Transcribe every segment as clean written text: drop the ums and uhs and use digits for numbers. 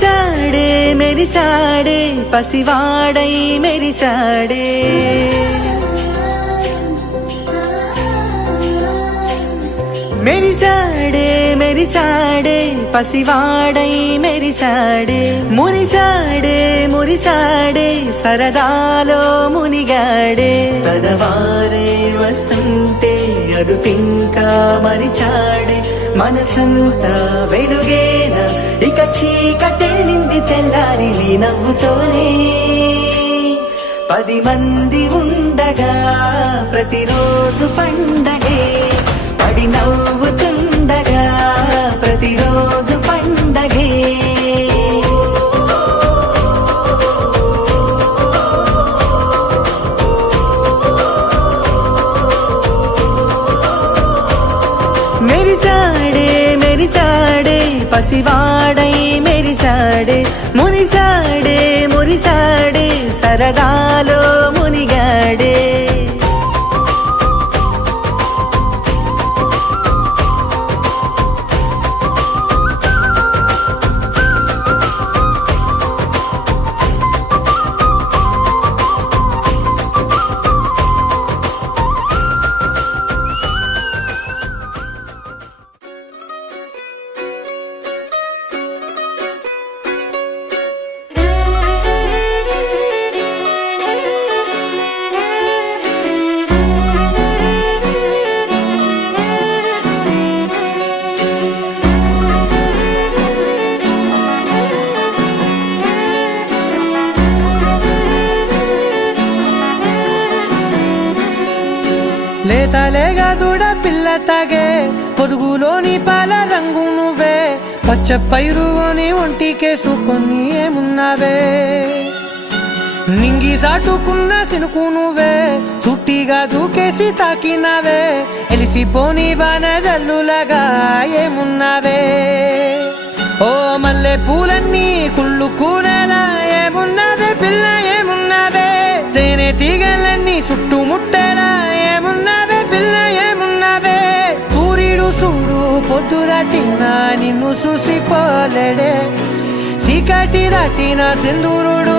మురిసాడే మెరిసాడే పసివాడై మెరిసాడే మెరిసాడే మెరిసాడే పసివాడై మెరిసాడే మురిసాడే మురిసాడే సరదాలో మునిగాడే పదవారే వస్తుంటే అదుపింకా మరిచాడే మనసంతా వెలుగేన ఇక చీకటెళ్ళింది తెల్లారి నీ నవ్వుతోనే 10 మంది ఉండగా ప్రతిరోజు పండగే పడి నవ్వుతుండగా ప్రతిరోజు పండగే మెరిసాడే మెరిసాడే పసివాడై మెరిసాడే మురిసాడే మురిసాడే సరదాలో మునిగాడే లేతలేగా దూడ పిల్ల తాగే పొదుగులోని పాల రంగు నువ్వే పచ్చ పైరుని ఒంటికేసుకొని ఏమున్నావే నింగి సాటుకున్న సినుకు నువ్వే చుట్టిగా దూకేసి తాకినావే ఎలిసిపోని వాన జల్లులాగా ఏమున్నావే ఓ మల్లె పూలన్నీ కుళ్ళు కూనేలా ఏమున్నావే పిల్ల ఏమున్నావే తేనె తీగలన్నీ చుట్టుముట్టేలా ఏమున్నావే పిల్ల ఏమున్నావే సూర్యుడు చూడు పొద్దురాటిన నిన్ను చూసిపోలేడే చీకటి దాటిన సింధూరుడు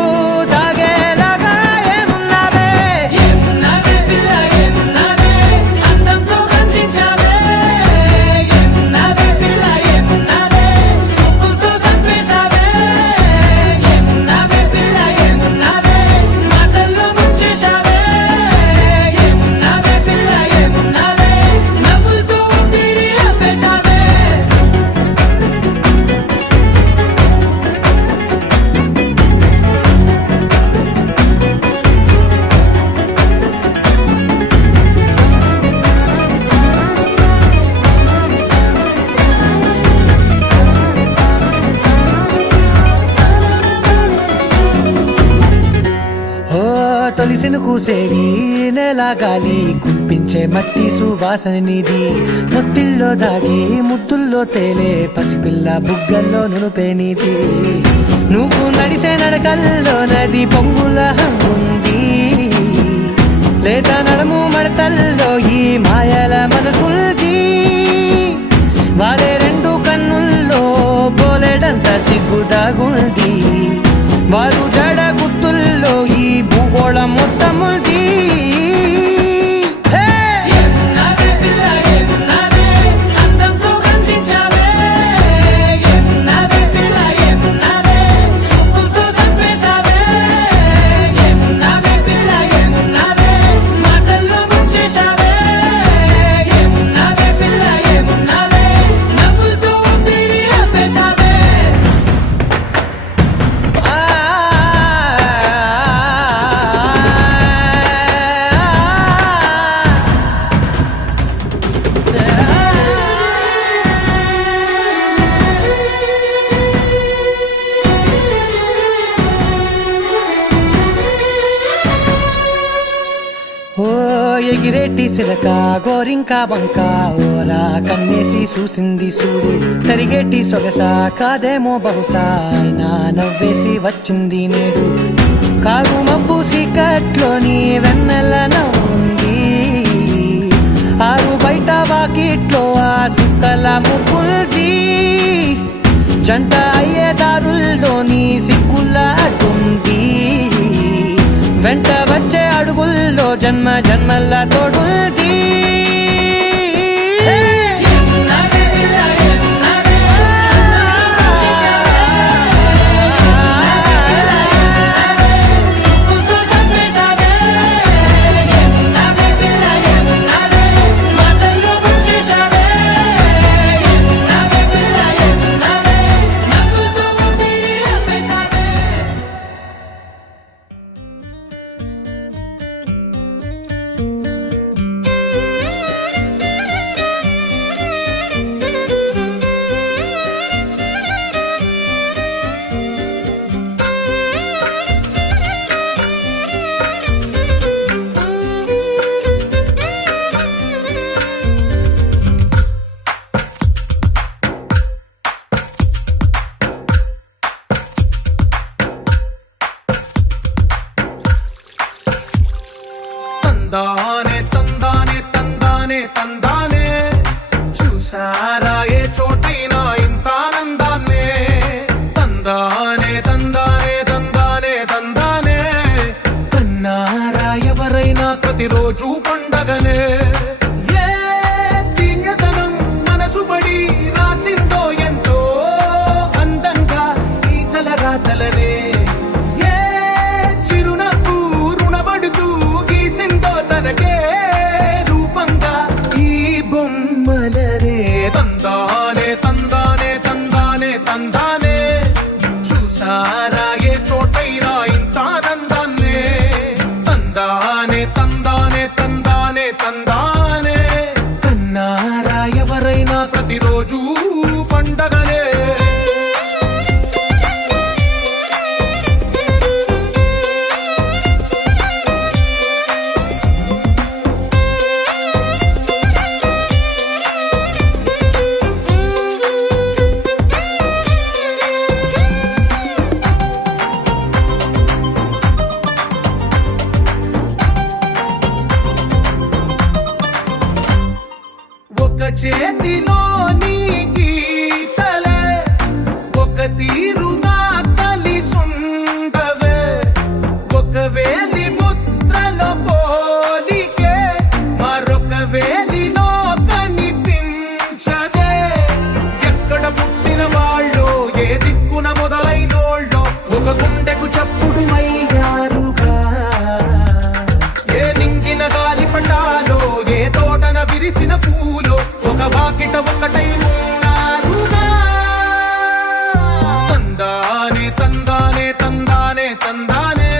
తాగేలాగా ఏమున్నావే ఏమున్నావే పిల్ల ఏమున్నావే అందంతో కనిపించావే ఏమున్నావే పిల్ల ఏమున్నావే సుక్కుతో చంపేశావే ఏమున్నావే పిల్ల ఏమున్నావే మాటల్లో ముంచేశావే ఏమున్నావే పిల్ల ఏమున్నావే నవ్వులతో ఊపిరి ఆపేశావే తొలిసిను కూసేగి నెల గాలి కుప్పించే మట్టి సువాసన నీది ముత్తిల్లో దాగి ముద్దుల్లో తేలే పసిపిల్ల బుగ్గల్లో నునుపే నీది నువ్వు నడిసే నడకల్లో నది పొంగుల హంగుంది లేదా నడుము మడతల్లో ఈ మాయల మనసుల్ది వారే 2 కన్నుల్లో బోలెడంత సిగ్గుదాగుంది వారు జడ గుత్తుల్లో ఈ భూగోళం మొత్తముంది ఏమున్నావే పిల్ల ఏమున్నావే అందంతో కనిపించావే ఏమున్నావే పిల్ల ఏమున్నావే సుక్కుతో చంపేశావే ఏమున్నావే పిల్ల ఏమున్నావే మాటల్లో ముంచేశావే ఏమున్నావే పిల్ల ఏమున్నావే నవ్వులతో ఊపిరి ఆపేశావే ఎగిరేటి సిలక గోరింక వంక ఓరా కన్నేసి చూసింది చూడు తరిగేటి సొగస కాదేమో బహుశా అయినా నవ్వేసి వచ్చింది నేడు కారు మబ్బు సీకట్లోని వెన్నెల నవ్వుంది ఆరు బయట వాకిట్లో ఆ సుక్కల ముగ్గుల్ది జంట అయ్యేదా దారుల్లోని సిగ్గుల్లా అడ్డుంది వెంట వచ్చే అడుగుల్లో జన్మ జన్మల్ల తోడుంది తందానే తందానే తందానే తందానే చూసారా ఏ చోటైనా ఇంత ఆనందాన్నే తందానే తందానే తందానే తందానే కన్నారా ఎవరైనా ప్రతిరోజు పండగనే ఏ తీయదనం మనసు పడి రాసిందో ఎంతో అందంగా ఈ తలరాతలనే ఏ చిరునవ్వు రుణపడుతూ గీసిందో తనకే రూపంగా ఈ బొమ్మలనే తందానే తందానే తందానే తందానే చూసారా ఏ చోటైనా ఇంత ఆనందాన్నే తందానే తందానే తందానే తందానే కన్నారా ఎవరైనా ప్రతిరోజు పండగనే ఒక చేతిలో నీ గీతలే ఒక తీరుగా కలిసుండవే ఒక వేలి ముద్రలో పోలికే మరొక వేలిలో కనిపించదే ఎక్కడ పుట్టిన వాళ్ళు ఏ దిక్కున మొదలైనోళ్ళో ఒక గుండెకు చప్పుడు అయ్యారుగా ఏ నింగిన గాలి పటాలో ఏ తోటన విరిసిన పూలో ఒక వాకిట ఒకటై ఉన్నారుగా తందానే తందానే తందానే తందానే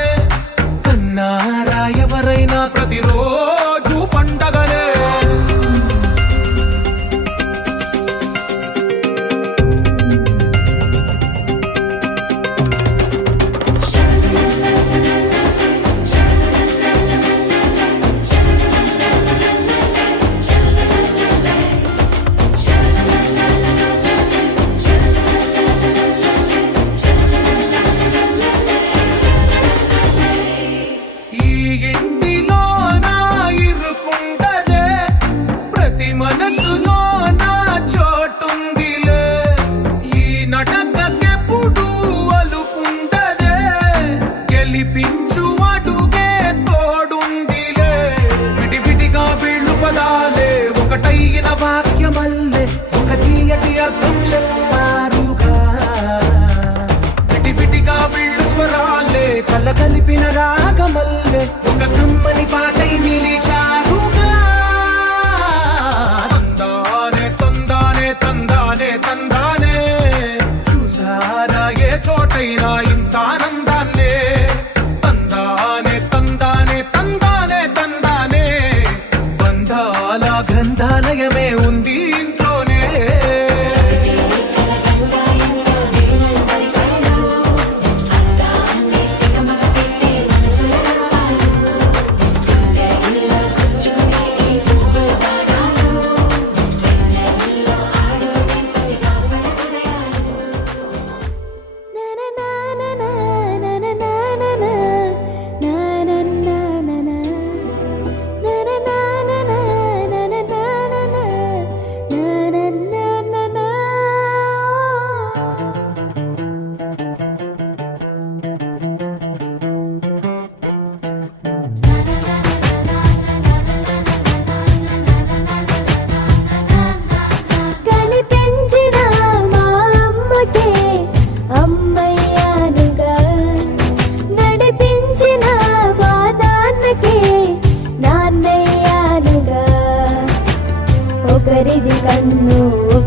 కన్నారా ఎవరైనా ప్రతిరోజు పండగనే ఈ ఇంటిలో నా ఇరుకుండదే ప్రతి మనసులో నా చోటుందిలే ఈ నటకెప్పుడు అలుపుండదే గెలిపించు అడుగే తోడుందిలే విడివిడిగా వీళ్ళు పదాలే ఒకటైన వాక్యమల్లే ఒక తీయటి అర్థం చెప్పారుగా విడివిడిగా వీళ్ళు స్వరాలే కల కలిపిన రాగమల్లే ఒక కమ్మని పాటై నిలిచారుగా తందానే తందానే తందానే తందానే చూసారా ఏ చోటైనా ఇంత ఆనందాన్నే తందానే తందానే తందానే తందానే బంధాల గ్రంథాలయమే ఉంది ఇంట్లోనే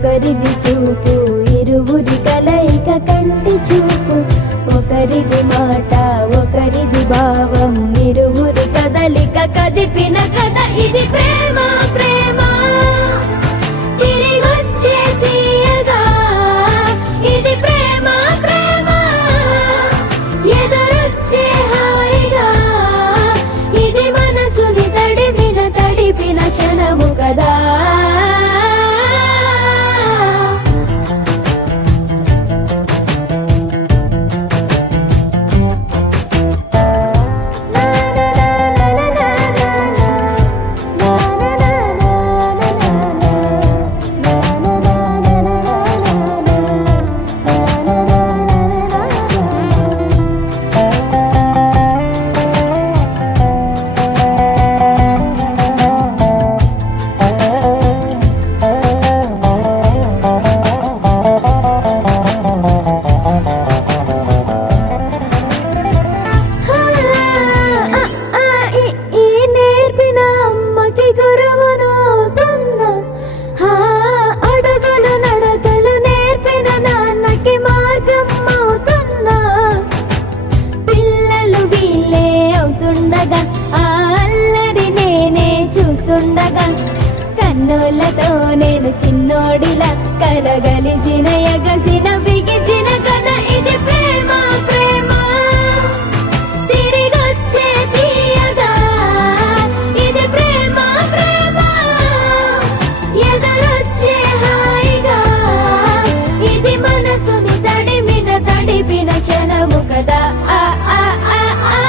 ఒకరిది చూపు ఇరువురి కలయిక కంటి చూపు ఒకరిది మాట ఒకరిది భావం ఇరువురి కదలిక కదిపిన కథ ఇది ప్రేమ ప్రేమ తిరిగొచ్చే తీయగా ఇది ప్రేమ ప్రేమ ఎదురొచ్చే హాయిగా ఇది మనసుని తడిపిన క్షణము కదా కన్నులతో నేను చిన్నోడిలా కలగలిసిన ఎగసిన బిగిసిన కథ ఇది ప్రేమ ప్రేమ తిరిగొచ్చే తీయగా ఇది ప్రేమ ప్రేమ ఎదురొచ్చే హాయిగా ఇది మనసుని తడిపిన క్షణము కదా ఆ ఆ ఆ ఆ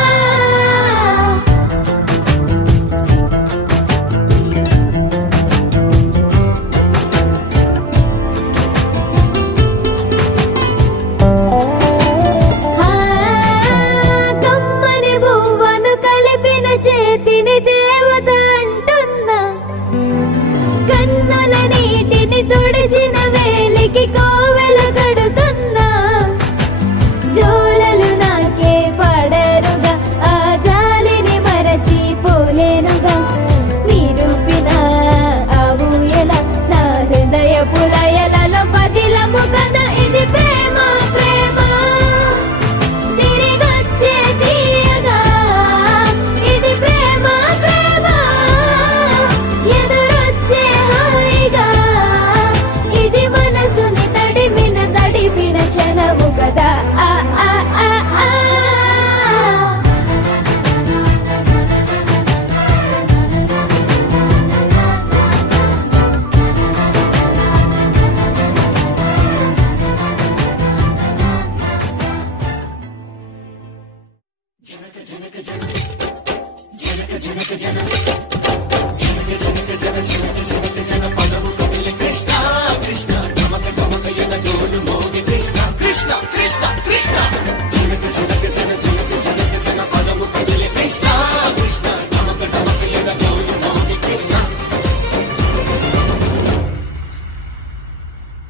తుడిచిన వేలికి కోవెల కడుతున్నా జోలలు నాకే పడరుగా ఆ జాలిని మరచి పోలేనుగా నిరూపిన ఆ ఊయల నా హృదయ పులయలలో పదిలము కదా ఇది ప్రేమ ప్రేమ తిరిగొచ్చే తీయగా ఇది ప్రేమ ప్రేమ ఎదురొచ్చే హాయిగా ఇది మనసుని తడిపిన క్షణము కదా ఆ ఆ ఆ ఆ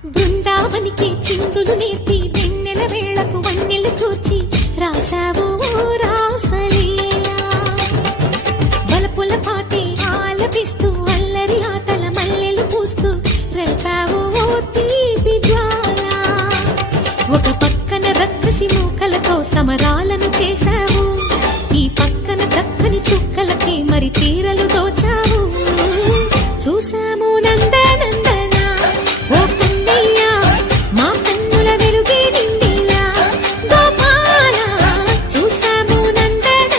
బృందావనికి చిందులు నేర్పి వెన్నెల వేళకు వన్నెలు కూర్చి రాసావు రాసలీలా బలపుల పాటే ఆలపిస్తూ అల్లరి ఆటల మల్లెలు పూస్తూ రేపావు తీపి జ్వాల ఒక పక్కన రక్కసి మూకలతో సమరాలను చేశావు ఈ పక్కన చక్కని చుక్కలకి మరి చీరలు దోచావు చూసాము నందనందన ఓ కన్నయ్య మా కన్నుల వెలుగే నిండిలా గోపాల చూసాము నందనందన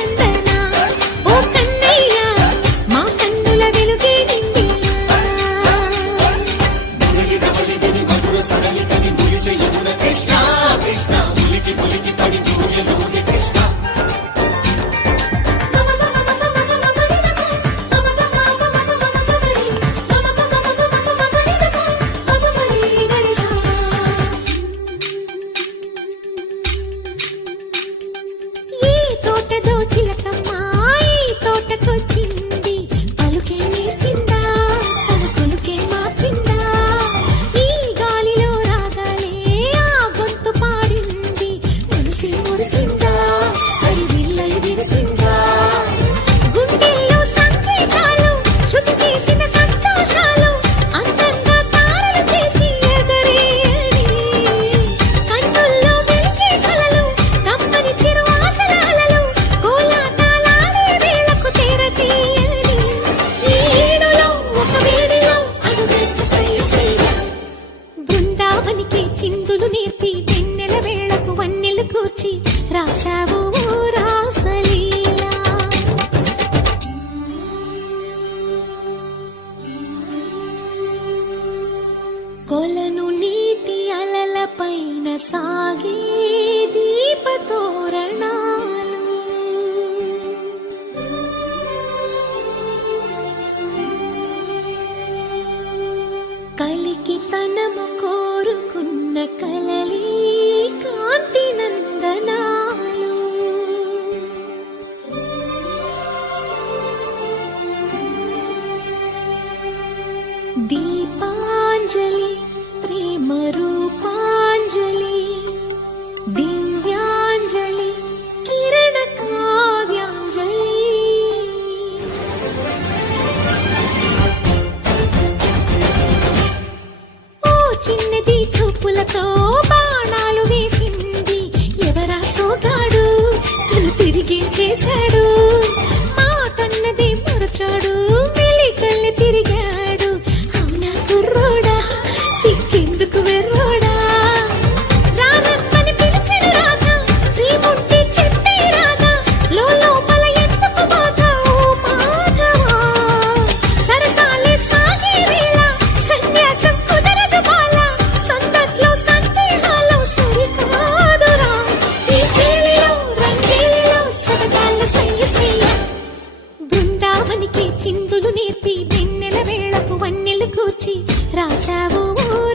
బృందావనికి చిందులు నేర్పి వెన్నెల వేళకు వన్నెలు కూర్చి రాసావు రాసలీలా కొలను నీటి అలల పైన సాగే దీపతోరణాలు కలికి తనము కోరుకున్న కలలి కాంతి నందనాలు దీపాంజలి ప్రేమ రూపాంజలి దివ్యాంజలి కిరణ కావ్యాంజలి ఓ చిన్నది చూపులతో బాణాలు వేసింది ఎవరా సోగాడు తను తిరిగి చేశాడు మాటన్నది మరచాడు మెలికల్లి తిరిగాడు అవునా కుర్రోడా సిక్కెందుకు వెర్రోడా రారమ్మని పిలిచిన రాధా రీముంటి చెప్పే రాధా లోపల ఎందుకు బాధ ఓ మాధవా సరసాలే సాగే వేళ సన్యాసం కుదరదు బాల సందట్లో సందేహాలు సరికాదురా ఈ కేళిలో రంగేలిలో సరదాల సయ్యసయ్య బృందావనికి చిందులు నేర్పి వెన్నెల వేళకు వన్నెలు కూర్చి రాసావు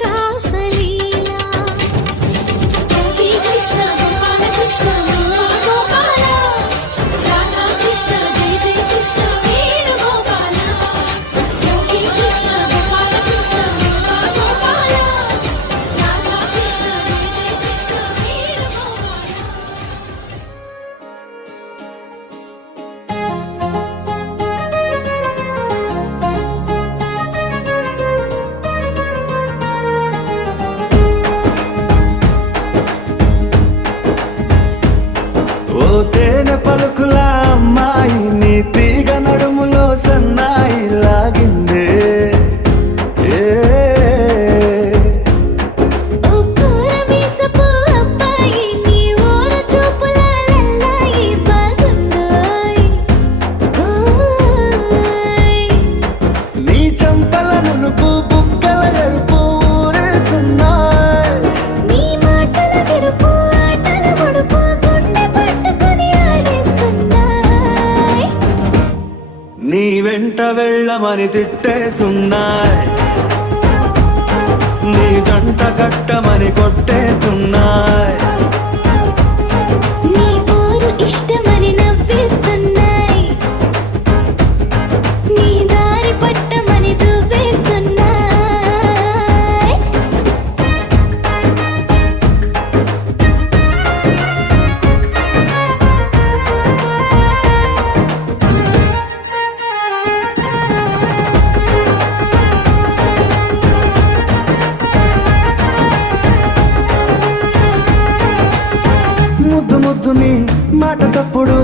రాసలీలా గోపీ కృష్ణ గోపాల కృష్ణ గోపాల రాధా కృష్ణ జయ జయ కృష్ణ వేణు గోపాల గోపీ కృష్ణ గోపాల కృష్ణ గోపాల రాధా కృష్ణ జయ జయ కృష్ణ వేణు గోపాల ఓ తేనె పలుకుల అమ్మాయి నీ తీగ నడుములో సన్నాయి లాగిందే ఏ ఓ కోరమీసపు అబ్బాయి నీ ఓర చూపుల లల్లాయి బాగుందోయ్ ఓయ్ నీ చంపల నునుపు బుగ్గల ఎరుపు ఊరేస్తున్నాయి నీ మాటల విరుపు ఆటల ముడుపు గుండె పట్టుకొని ఆడేస్తున్నాయ్ నీ వెంట వెళ్ళమని తిట్టేస్తున్నాయి నీ జంట కట్టమని కొట్టేస్తున్నాయి నీ పోరు ఇష్టమని నవ్వేస్తున్నాయ్ నీ దారి పట్టమని దువ్వేస్తున్నాయ్ ముద్దు ముద్దు నీ మాట తప్పుడు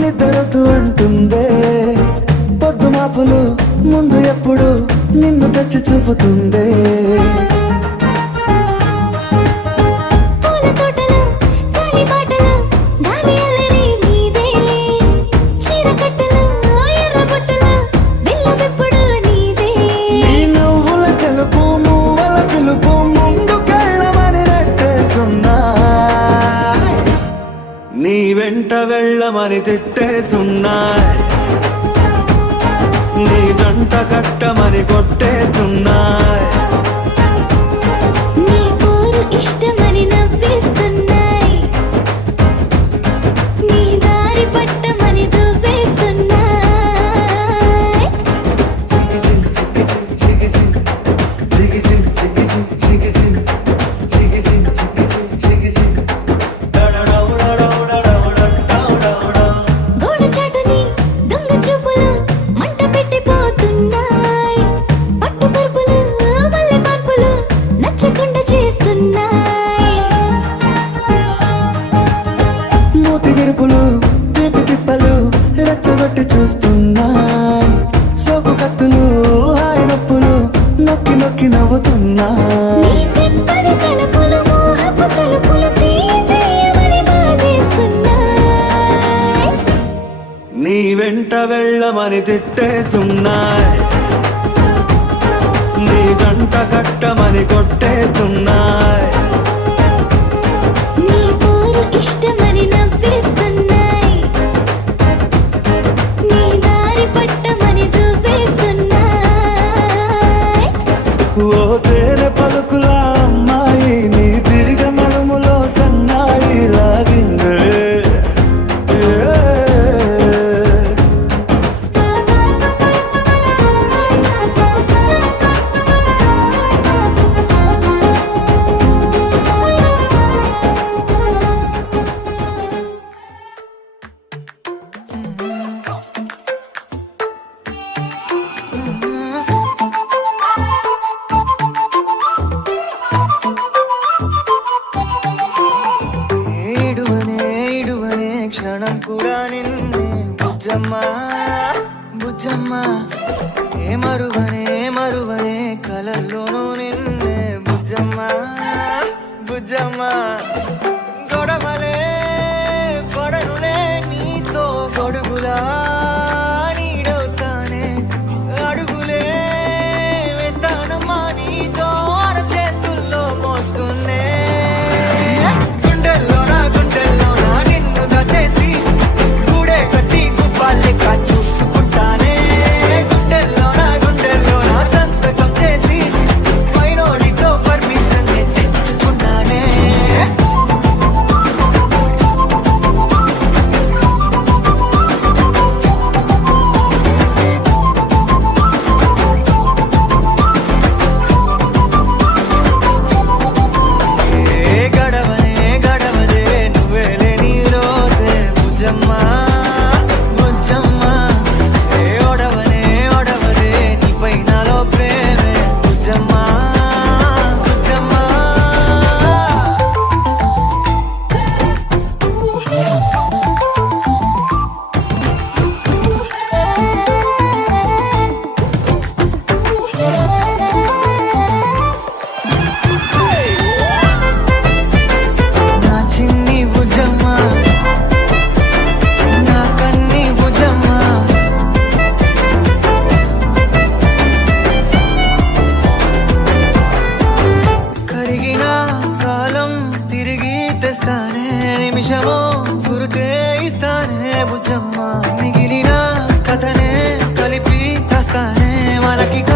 నిద్రతూ అంటుందే పొద్దు మాపులు ముందు ఎప్పుడు నిన్ను తెచ్చి చూపుతుందే పూల తోటలో గాలి బాటలో గాలి అల్లరి నీదేలే చీర కట్టలో ఎర్ర బుట్టలో బెల్లమెప్పుడు నీదే నీ నువ్వుల తెలుపు మువ్వల పిలుపు ముందుకెళ్ళమని నెట్టేస్తున్నాయి నీ వెంట వెళ్ళమని తిట్టేస్తున్నాయి నీ జంట కట్టమని కొట్టేస్తున్నాయి నీ పోరు ఇష్టమని నవ్వేస్తున్నాయ్ నీ దారి పట్టమని దువ్వేస్తున్నాయ్ గోడ చాటుని దొంగ చూపులు మంట పెట్టిపోతున్నాయ్ పట్టు పరుపులు మల్లె మార్పులు నచ్చకుండా చేస్తున్నాయ్ మూతి విరుపులు తీపి తిప్పలు రెచ్చగొట్టి చూస్తున్నాయి సోకు కత్తులు హాయి నొప్పులు నొక్కి నొక్కి నవ్వుతున్నాయి నీ తెప్పని వెంట వెళ్ళమని తిట్టేస్తున్నాయి, నీ జంట కట్టమని కొట్టేస్తున్నాయి. నీ పోరు ఇష్టమని నవ్వేస్తున్నాయి, నీ దారి పట్టమని దువ్వేస్తున్నాయి. ఓ తేనె పలుకుల అమ్మాయి నీ తిరిగ నడుములో సన్నాయి లాగిందే. ఏడువనే క్షణం కూడా నిన్నే బుజ్జమ్మా బుజ్జమ్మా, ఏ మరువనే కలల్లోనూ నిన్నే బుజ్జమ్మా బుజ్జమ్మా. గొడవలే పడనులే నీతో గొడుగులా నీడవుతానే, అడుగులే వేస్తానమ్మా నీతో అరచేతుల్లో మోస్తున్నే. గుండెల్లోనా నిన్ను దాచేసి గూడే కట్టి గుప్పాలెక్క చూసుకుంటానే. గుండెల్లోనా సంతకం చేసి పైనోడితో పర్మిషన్ తెచ్చుకున్నానే. గడవదే నువ్వే లేని రోజే బుజ్జమ్మా బుజ్జమ్మా. ఓడవదే నీపై నాలో ప్రేమే బుజ్జమ్మా బుజ్జమ్మా. నా చిన్ని బుజ్జమ్మా, నా కన్ని బుజ్జమ్మా. కరిగిన కాలం తిరిగి తెస్తానే, నిమిషమో గుర్తే ఇస్తానే బుజ్జమ్మా. మిగిలిన కథనే కలిపి తెస్తానే, మనకిక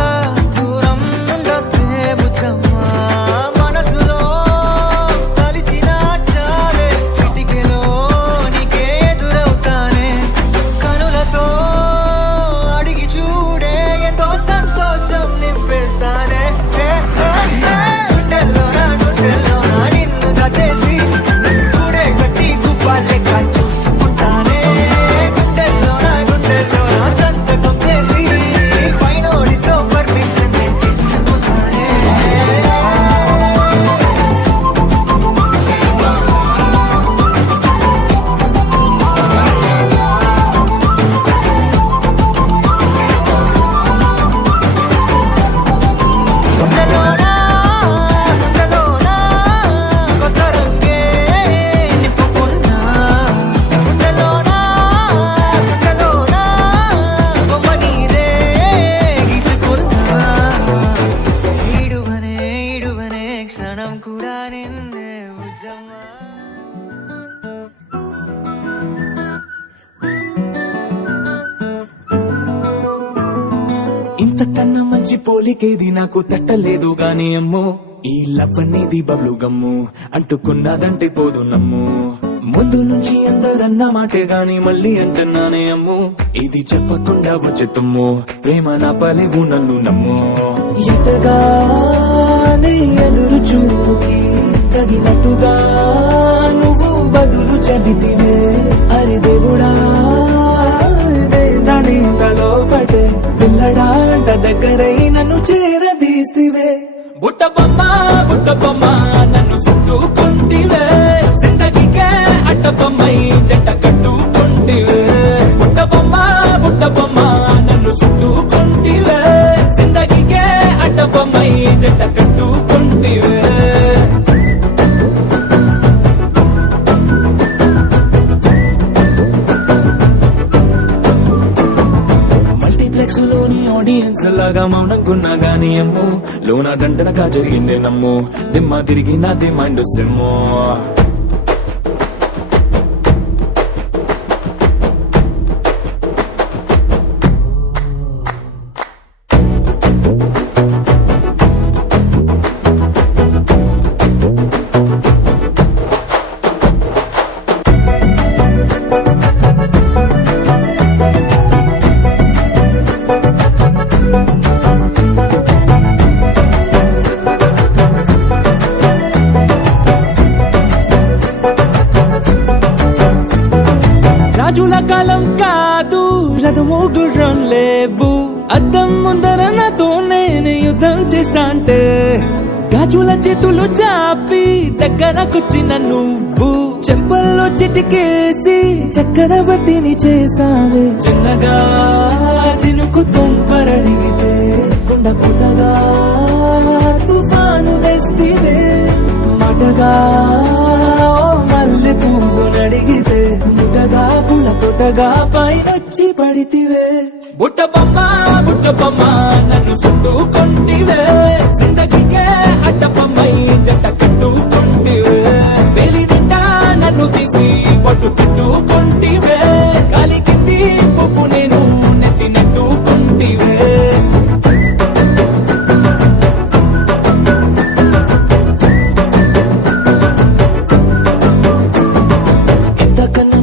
దూరం ఉండొద్దే బుజ్జమ్మా. మనసులో తలిచిన చాలే చిటికెలో నీకే ఎదురవుతానే. కనులతో అడిగి చూడే ఎంతో సంతోషం నింపేస్తానే. గుండెల్లోనా నిన్ను దాచేసి గూడే కట్టి గుప్పాలెక్క చూసుకుంటానే. గుండెల్లోనా సంతకం చేసి పైనోడితో పర్మిషన్ తెచ్చుకుంటానే. గుండెల్లోనా కొత్త రంగే నింపుకున్నా. గుండెల్లోనా బొమ్మ నీదే గీసుకున్నా. ఈడువనే క్షణం కూడా నిన్నే బుజ్జమ్మా. ఇంతకన్నా మంచి పోలికేది నాకు తట్టలేదు గాని అమ్మో, ఈ లవ్ అనేది బబ్లు గమ్ము అంటుకున్నదంటే పోదు నమ్ము. ముందు నుంచి అందరన్న మాటే గాని మళ్ళీ అంటున్నానే అమ్ము, ఇది చెప్పకుండా వచ్చే తుమ్ము ప్రేమ నా పలేవు నన్ను నమ్ము. ఎటగానే ఎదురు చూకి తగినట్టుగా నువ్వు బదులు చెబితివే. అరే దేవుడా దాని లోపటే పిల్లడాంట దగ్గరై నన్ను చేరదీస్తివే. బుట్ట బొమ్మ నన్ను చుట్టుకుంటివే, జిందగీకే అట్ట బొమ్మై జంట కట్టుకుంటివే. బుట్ట బొమ్మ నన్ను చుట్టుకుంటివే, జిందగీకే అట్ట బొమ్మై జంట కట్టుకుంటివే. బయటగా మౌనంకున్నా గానీ అమ్ము లోన దండనగా జరిగిందే నమ్ము దిమ్మ తిరిగి నాదే మైండ్ సిమ్ము రాజుల కాలం కాదు రథము గుర్రం లేవు అద్దం ముందర నాతో నేను యుద్ధం చేస్తా అంటే గాజుల చేతులు చాపి దగ్గరకొచ్చిన నువ్వు చెంపల్లో చిటికేసి చక్రవర్తిని చేసావే చిన్నగా చినుకు తుంపరడిగితే కుండ పుట్టగా తుఫాను తెస్తివే మాటగా మల్లె పువ్వు నడిగితే ముటగా పుల తొటగా పైనొచ్చి పడితివే బుట్ట బొమ్మ నన్ను చుట్టుకొంటివే జిందగీకే అడ్డపమ్మై జంట కట్టుకొంటివే వేలి నిండా నన్ను తీసి పట్టు పెట్టుకొంటివే గాలి కింది పువ్వు నేను నెత్తి నెట్టుకొంటివే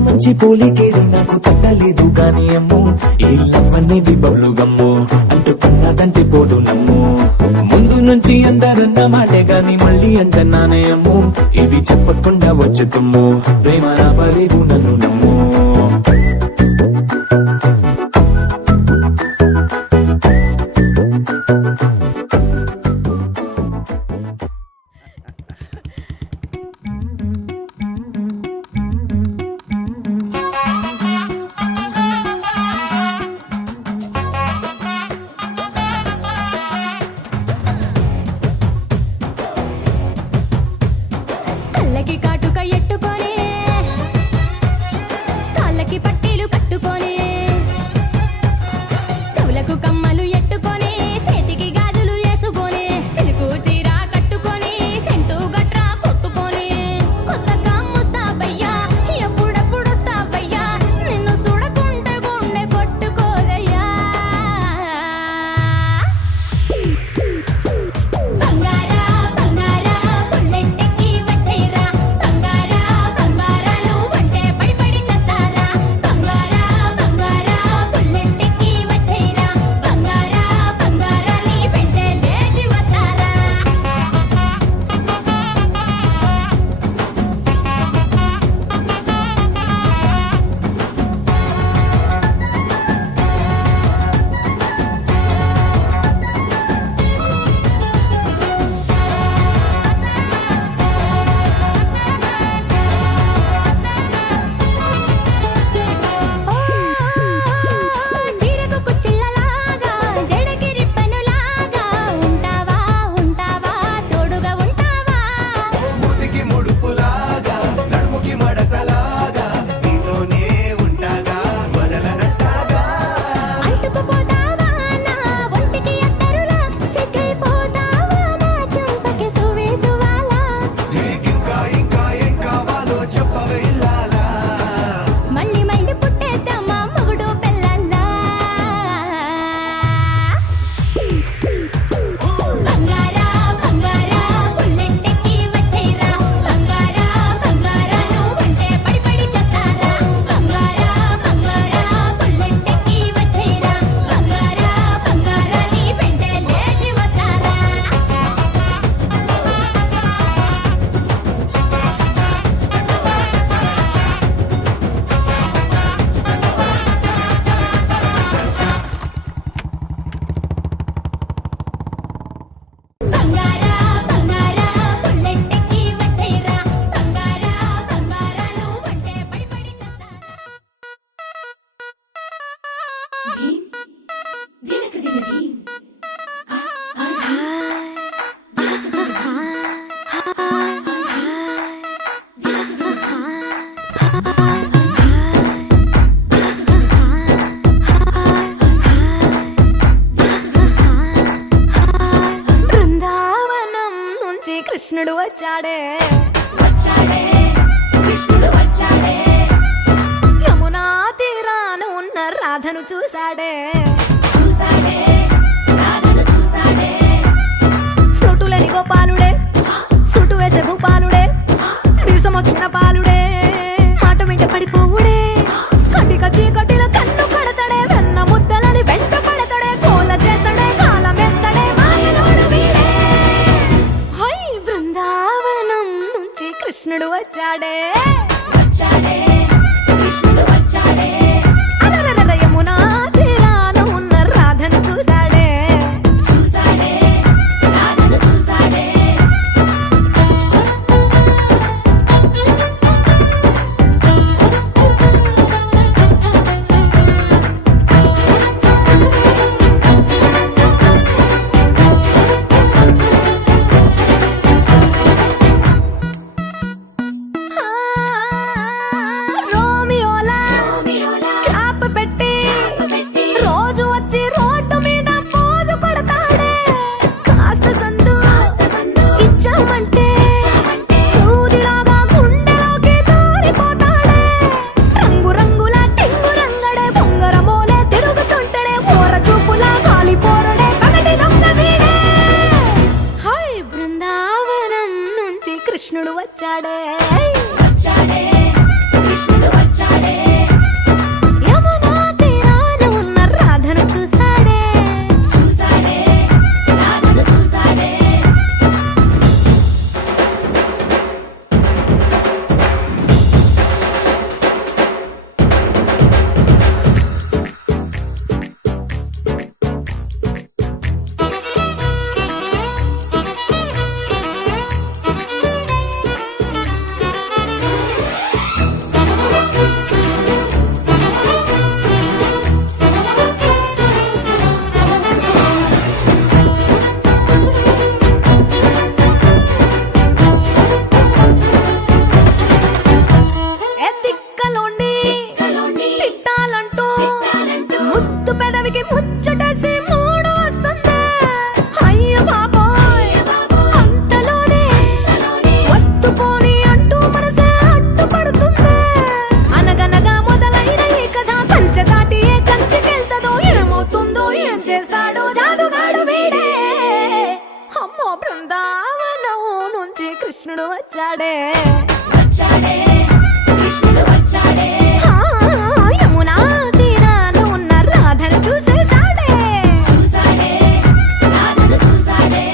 మంచి పోలికేది నాకు తట్టలేదు గాని అమ్ము ఈ లవ్ అనేది బబ్లు గమ్ము అంటుకున్నదంటే పోదు నమ్ము ముందు నుంచి అందరన్న మాటే గాని మళ్ళీ అంటున్నానే అమ్ము ఇది చెప్పకుండా వచ్చే తుమ్ము ప్రేమ నా పరేవు నన్ను నమ్ము కళ్ళకి కాటుక ఎట్టుకొని కాళ్ళకి పట్టీలు కట్టుకొని చెవులకు కమ్మలు ఎట్టుకొని చేతికి గాజులు వేసుకొని సిలుకు చీర కట్టుకొని సెంటు గట్రా కొట్టుకొని కొత్తగా ముస్తాబయ్యా ఎప్పుడెప్పుడు వస్తావయ్యా నిన్ను చూడకుంటే గుండె కొట్టుకోరయ్యా బంగారా బంగారా బుల్లెట్టెక్కి వచ్చేరా బంగారా వచ్చాడే వచ్చాడే కృష్ణుడు వచ్చాడే యమునా తీరాన ఉన్న రాధను చూశాడే చూశాడే రాధను చూశాడే ఫ్రూటులేని గోపాలుడే సుటు వేసే భూపాలుడే మీసం వచ్చిన పాలుడే మాట వెంట పడిపోవుడే కటిక చీకటిలో కన్ను కడతాడే వెన్న ముద్దలని వెంట పడతాడే కోల చేస్తాడే కాలమేస్తాడే మాయలోడు వీడే హై బృందావనం నుంచి కృష్ణుడు వచ్చాడే వచ్చాడే కృష్ణుడు వచ్చాడే అలలల యమునా తీరాన ఉన్న రాధను చూశాడే చూశాడే రాధను చూశాడే రోమియోలా క్యాప్ పెట్టి రోజు వచ్చి రోడ్డు మీద పోజు కొడతాడే కాస్త సందు ఇచ్చామంటే సూదిలాగా గుండెలోకి దూరిపోతాడే రంగు రంగుల టింగు రంగడే బొంగరమోలే తిరుగుతుంటాడే పోర చూపులా గాలి పోరడే పగటి దొంగ వీడే హై బృందావనం నుంచి కృష్ణుడు వచ్చాడే వచ్చాడే కృష్ణుడు వచ్చాడే యమునా తీరాన ఉన్న రాధను చూశాడే చూశాడే రాధను చూశాడే ఎత్తిక్కలోండి తిట్టాలంటూ ముద్దు పెదవికి ముచ్చటేసి మూడు వస్తుంది అయ్య బాబోయ్ అంతలోనే వత్తుపోని అంటూ మనసే అడ్డుపడుతుంది అనగనగా మొదలైన ఈ కథ కంచె దాటి ఏ కంచెకెళ్తదో ఏమవుతుందో ఏం చేస్తాడో జాదుగాడు వీడే అమ్మో బృందావనం నుంచి కృష్ణుడు వచ్చాడే వచ్చాడే కృష్ణుడు వచ్చాడే యమునా తీరాన ఉన్న రాధను చూసేశాడే చూశాడే రాధను చూశాడే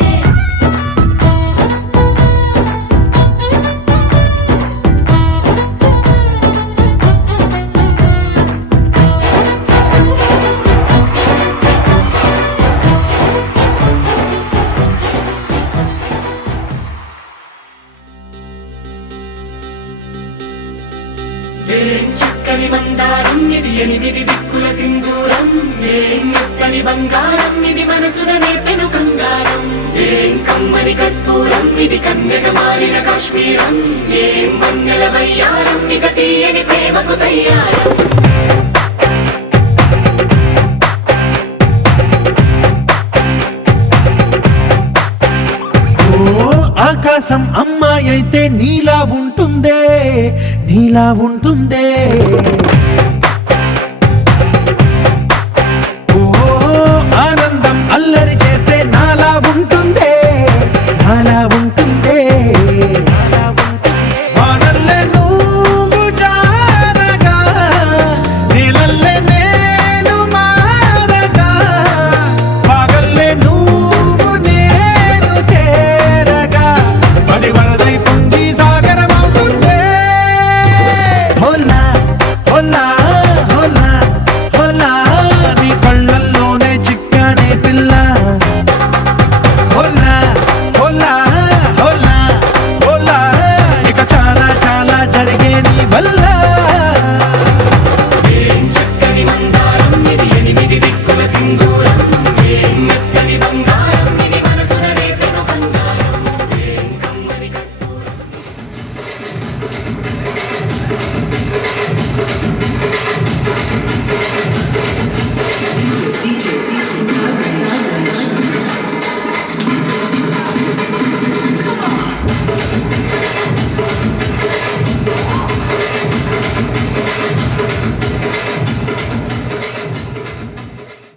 ఏం చక్కని మందారం ఇది ఎనిమిది దిక్కుల సింధూరం ఏం మెత్తని బంగారం ఇది మనసున నేపెను కంగారం ఏం కమ్మని కర్పూరం ఇది కన్యక మారిన కాశ్మీరం ఏం వన్నెల వయ్యారం ఇక తీయని ప్రేమకు తయ్యారం ఓ ఆకాశం అమ్మాయి అయితే నీలా ఉంటుందే నీలా ఉంటుందే